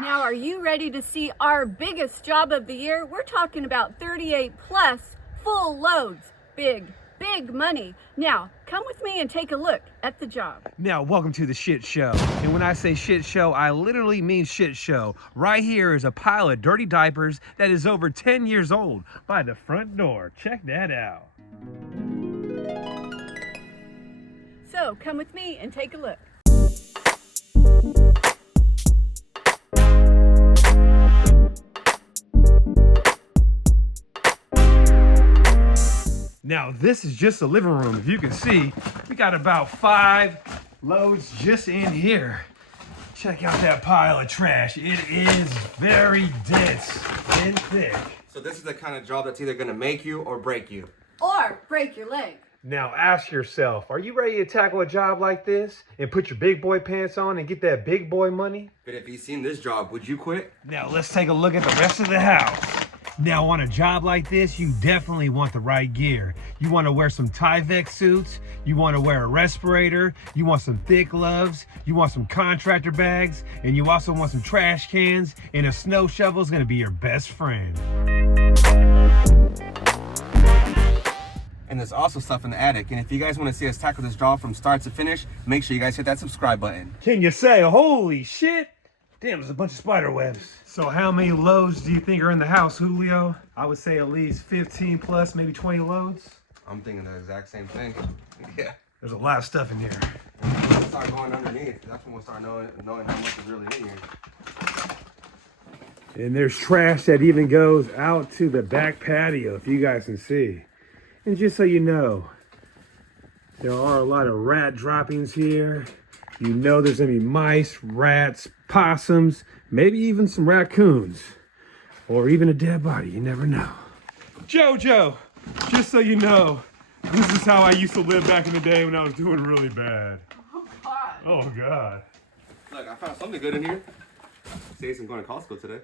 Now, are you ready to see our biggest job of the year? We're talking about 38 plus full loads. Big money. Now, come with me and take a look at the job. Now, welcome to the shit show. And when I say shit show, I literally mean shit show. Right here is a pile of dirty diapers that is over 10 years old by the front door. Check that out. So, come with me and take a look. Now, this is just the living room. If you can see, we got about 5 loads just in here. Check out that pile of trash. It is very dense and thick. So this is the kind of job that's either gonna make you or break you. Or break your leg. Now ask yourself, are you ready to tackle a job like this and put your big boy pants on and get that big boy money? But if you've seen this job, would you quit? Now let's take a look at the rest of the house. Now on a job like this, you definitely want the right gear. You want to wear some Tyvek suits, you want to wear a respirator, you want some thick gloves, you want some contractor bags, and you also want some trash cans, and a snow shovel is going to be your best friend. And there's also stuff in the attic. And if you guys want to see us tackle this job from start to finish, make sure you guys hit that subscribe button. Can you say, holy shit? Damn, there's a bunch of spider webs. So how many loads do you think are in the house, Julio? I would say at least 15 plus, maybe 20 loads. I'm thinking the exact same thing. Yeah. There's a lot of stuff in here. We'll start going underneath. That's when we'll start knowing how much is really in here. And there's trash that even goes out to the back patio, if you guys can see. And just so you know, there are a lot of rat droppings here. You know there's gonna be mice, rats, possums, maybe even some raccoons. Or even a dead body, you never know. JoJo, just so you know, this is how I used to live back in the day when I was doing really bad. Oh, God. Oh, God. Look, I found something good in here. Say I'm going to Costco today.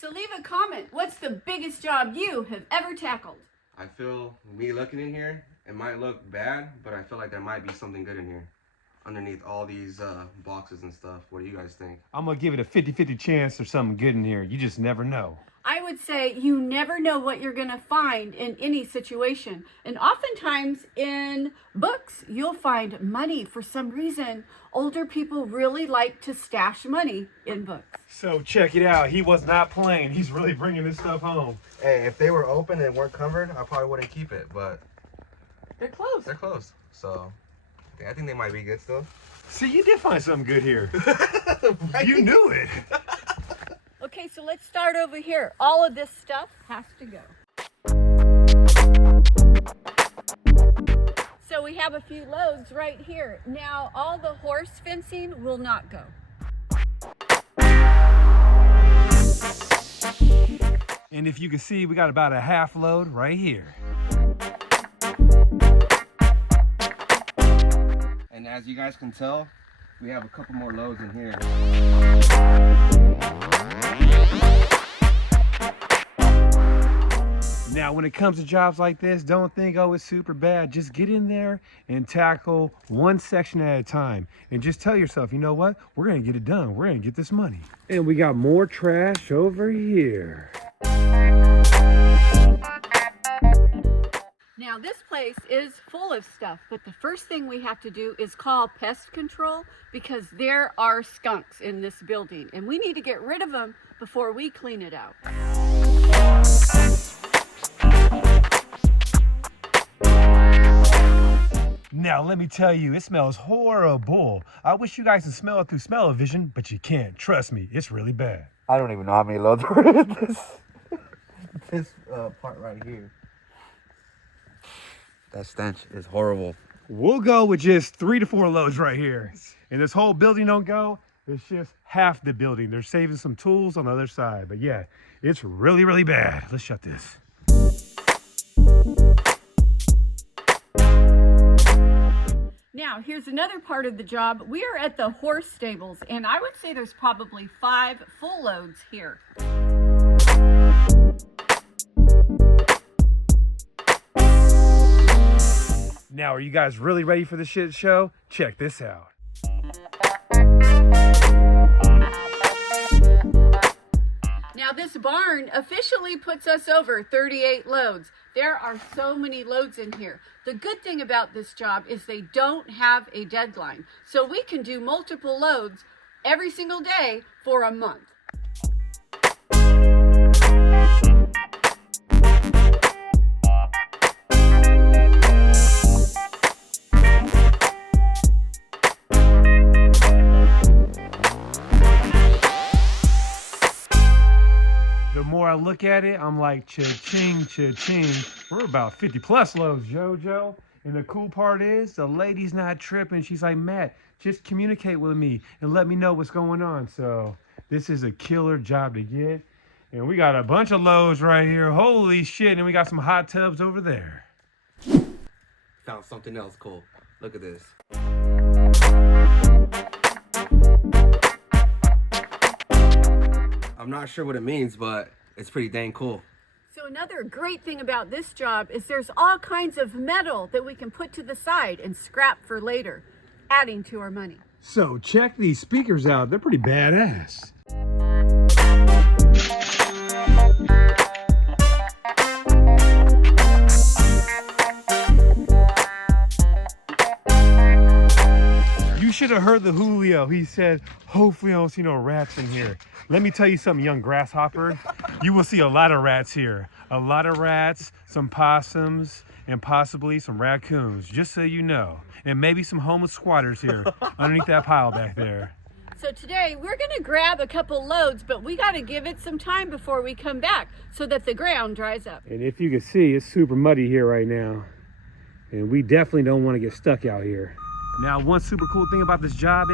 So leave a comment. What's the biggest job you have ever tackled? I feel me looking in here, it might look bad, but I feel like there might be something good in here. Underneath all these boxes and stuff. What do you guys think? I'm gonna give it a 50-50 chance there's something good in here. You just never know. I would say you never know what you're going to find in any situation. And oftentimes in books, you'll find money. For some reason, older people really like to stash money in books. So check it out. He was not playing. He's really bringing this stuff home. Hey, if they were open and weren't covered, I probably wouldn't keep it, but They're closed. they're closed. So I think they might be good still. See, you did find something good here. Right? You knew it. Okay, so let's start over here. All of this stuff has to go. So we have a few loads right here. Now, all the horse fencing will not go. And if you can see, we got about a half load right here. And as you guys can tell, we have a couple more loads in here. Now, when it comes to jobs like this, don't think, oh, it's super bad. Just get in there and tackle one section at a time. And just tell yourself, you know what? We're going to get it done. We're going to get this money. And we got more trash over here. Now, this place is full of stuff, but the first thing we have to do is call pest control because there are skunks in this building, and we need to get rid of them before we clean it out. Now, let me tell you, it smells horrible. I wish you guys could smell it through smell-o-vision, but you can't. Trust me, it's really bad. I don't even know how many loads were in this part right here. That stench is horrible. We'll go with just 3 to 4 loads right here. And this whole building don't go, it's just half the building. They're saving some tools on the other side. But yeah, it's really, really bad. Let's shut this. Now, here's another part of the job. We are at the horse stables, and I would say there's probably 5 full loads here. Now, are you guys really ready for the shit show? Check this out. this barn officially puts us over 38 loads. There are so many loads in here. The good thing about this job is they don't have a deadline. So we can do multiple loads every single day for a month. The more I look at it, I'm like, cha-ching, cha-ching. We're about 50 plus loads, JoJo. And the cool part is, the lady's not tripping. She's like, Matt, just communicate with me and let me know what's going on. So this is a killer job to get. And we got a bunch of loads right here. Holy shit. And we got some hot tubs over there. Found something else cool. Look at this. I'm not sure what it means, but it's pretty dang cool. So another great thing about this job is there's all kinds of metal that we can put to the side and scrap for later, adding to our money. So check these speakers out. They're pretty badass. You should have heard the Julio. He said, hopefully I don't see no rats in here. Let me tell you something, young grasshopper. You will see a lot of rats here. A lot of rats, some possums, and possibly some raccoons, just so you know. And maybe some homeless squatters here underneath that pile back there. So today we're gonna grab a couple loads, but we gotta give it some time before we come back so that the ground dries up. And if you can see, it's super muddy here right now. And we definitely don't want to get stuck out here. Now, one super cool thing about this job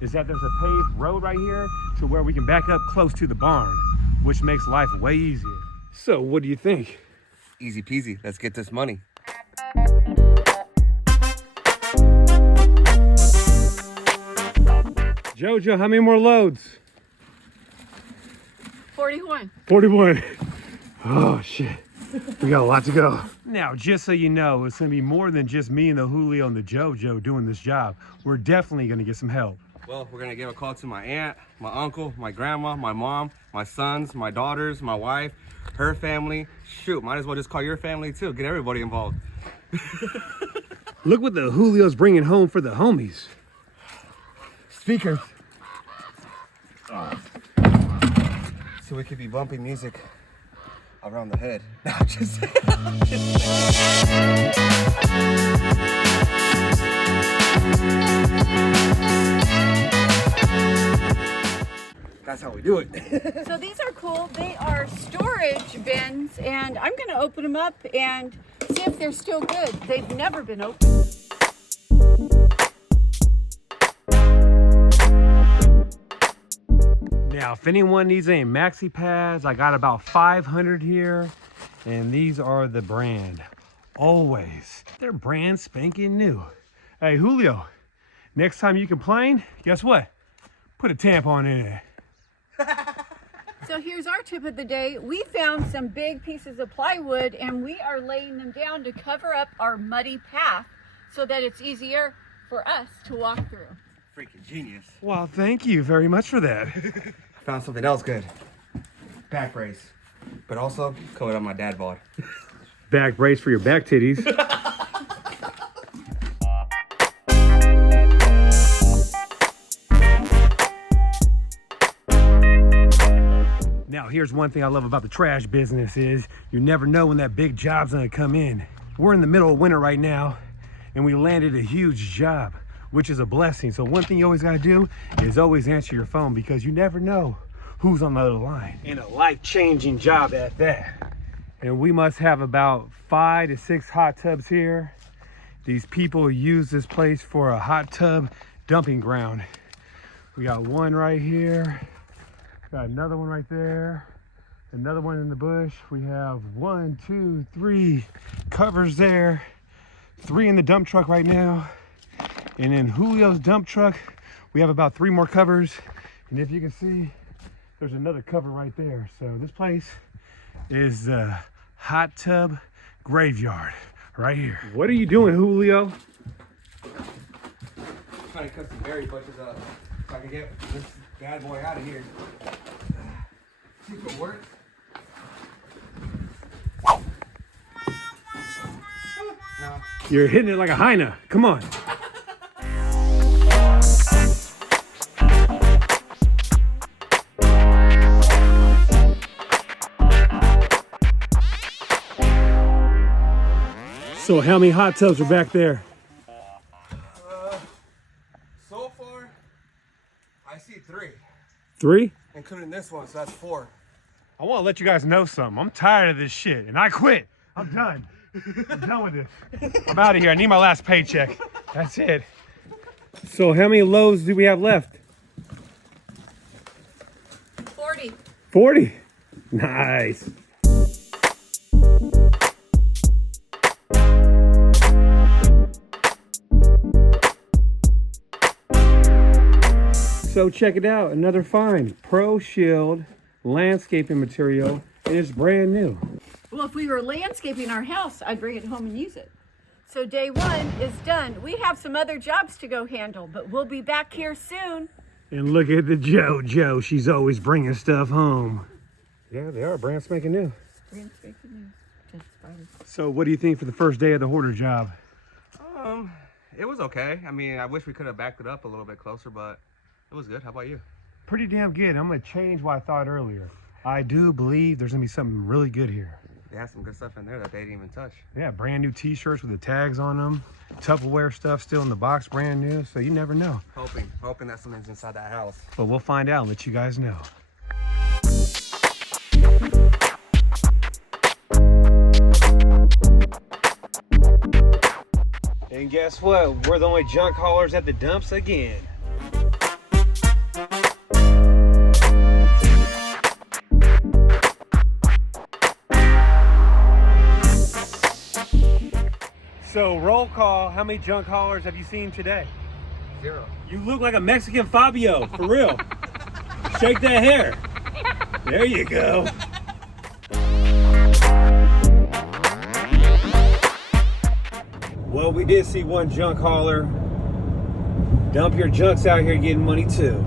is that there's a paved road right here to where we can back up close to the barn, which makes life way easier. So what do you think? Easy peasy. Let's get this money. JoJo, how many more loads? 41. 41. Oh, shit. We got a lot to go. Now, just so you know, it's going to be more than just me and the Julio and the JoJo doing this job. We're definitely going to get some help. Well, we're going to give a call to my aunt, my uncle, my grandma, my mom, my sons, my daughters, my wife, her family. Shoot, might as well just call your family too. Get everybody involved. Look what the Julio's bringing home for the homies. Speakers. So we could be bumping music around the head. No, just that's how we do it. So these are cool. They are storage bins, and I'm gonna open them up and see if they're still good. They've never been opened. Now, if anyone needs any maxi pads, I got about 500 here, and these are the brand. Always. They're brand spanking new. Hey, Julio, next time you complain, guess what? Put a tampon in it. So here's our tip of the day. We found some big pieces of plywood, and we are laying them down to cover up our muddy path so that it's easier for us to walk through. Freaking genius. Well, thank you very much for that. I found something else good. Back brace. But also covered up my dad bod. Back brace for your back titties. Now, here's one thing I love about the trash business is you never know when that big job's gonna come in. We're in the middle of winter right now, and we landed a huge job, which is a blessing. So one thing you always gotta do is always answer your phone, because you never know who's on the other line. And a life-changing job at that. And we must have about 5 to 6 hot tubs here. These people use this place for a hot tub dumping ground. We got one right here. Got another one right there. Another one in the bush. We have 1, 2, 3 covers there. 3 in the dump truck right now. And in Julio's dump truck, we have about 3 more covers. And if you can see, there's another cover right there. So this place is the hot tub graveyard right here. What are you doing, Julio? Trying to cut some berry bushes up so I can get this bad boy out of here. See if it works. No. You're hitting it like a hyena. Come on. So how many hot tubs are back there? So far, I see 3. 3? Including this one, so that's 4. I want to let you guys know something. I'm tired of this shit, and I quit. I'm done. I'm done with this. I'm out of here. I need my last paycheck. That's it. So how many loads do we have left? 40. 40? Nice. So check it out, another find. Pro Shield landscaping material, and it's brand new. Well, if we were landscaping our house, I'd bring it home and use it. So day 1 is done. We have some other jobs to go handle, but we'll be back here soon. And look at the JoJo, she's always bringing stuff home. Yeah, they are brand spanking new. Brand spanking new. Just spiders. So what do you think for the first day of the hoarder job? It was okay. I mean, I wish we could have backed it up a little bit closer, but it was good. How about you? Pretty damn good. I'm gonna change what I thought earlier. I do believe there's gonna be something really good here. They had some good stuff in there that they didn't even touch. Yeah, brand new t-shirts with the tags on them. Tupperware stuff still in the box, brand new, so you never know. Hoping that something's inside that house. But we'll find out and let you guys know. And guess what? We're the only junk haulers at the dumps again. So roll call, how many junk haulers have you seen today? 0. You look like a Mexican Fabio, for real. Shake that hair. There you go. Well, we did see one junk hauler. Dump your junks out here getting money too.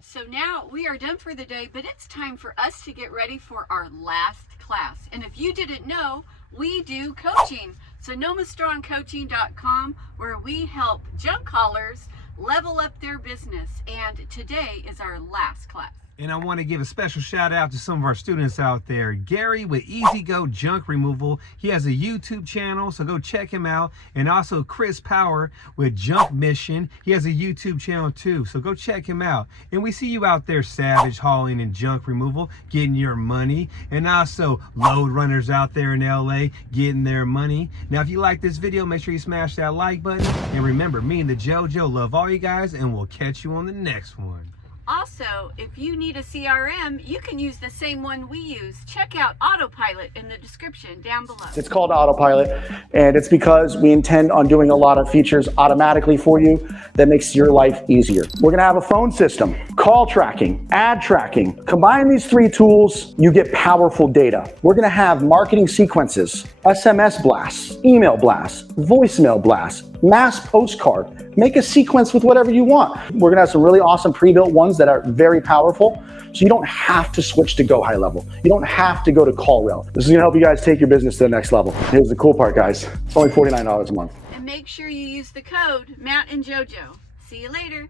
So now we are done for the day, but it's time for us to get ready for our last class. And if you didn't know, we do coaching. So nomastrongcoaching.com, where we help junk haulers level up their business. And today is our last class. And I want to give a special shout out to some of our students out there. Gary with Easy Go Junk Removal. He has a YouTube channel, so go check him out. And also Chris Power with Junk Mission. He has a YouTube channel too, so go check him out. And we see you out there savage hauling and junk removal, getting your money. And also load runners out there in LA getting their money. Now, if you like this video, make sure you smash that like button. And remember, me and the JoJo love all you guys, and we'll catch you on the next one. Also, if you need a CRM, you can use the same one we use. Check out Autopilot in the description down below. It's called Autopilot, and it's because we intend on doing a lot of features automatically for you that makes your life easier. We're gonna have a phone system, call tracking, ad tracking. Combine these 3 tools, you get powerful data. We're gonna have marketing sequences, SMS blasts, email blasts, voicemail blasts, mass postcard. Make a sequence with whatever you want. We're gonna have some really awesome pre-built ones that are very powerful, so you don't have to switch to Go High Level. You don't have to go to CallRail. This is gonna help you guys take your business to the next level. Here's the cool part, guys. It's only $49 a month. And make sure you use the code Matt and JoJo. See you later.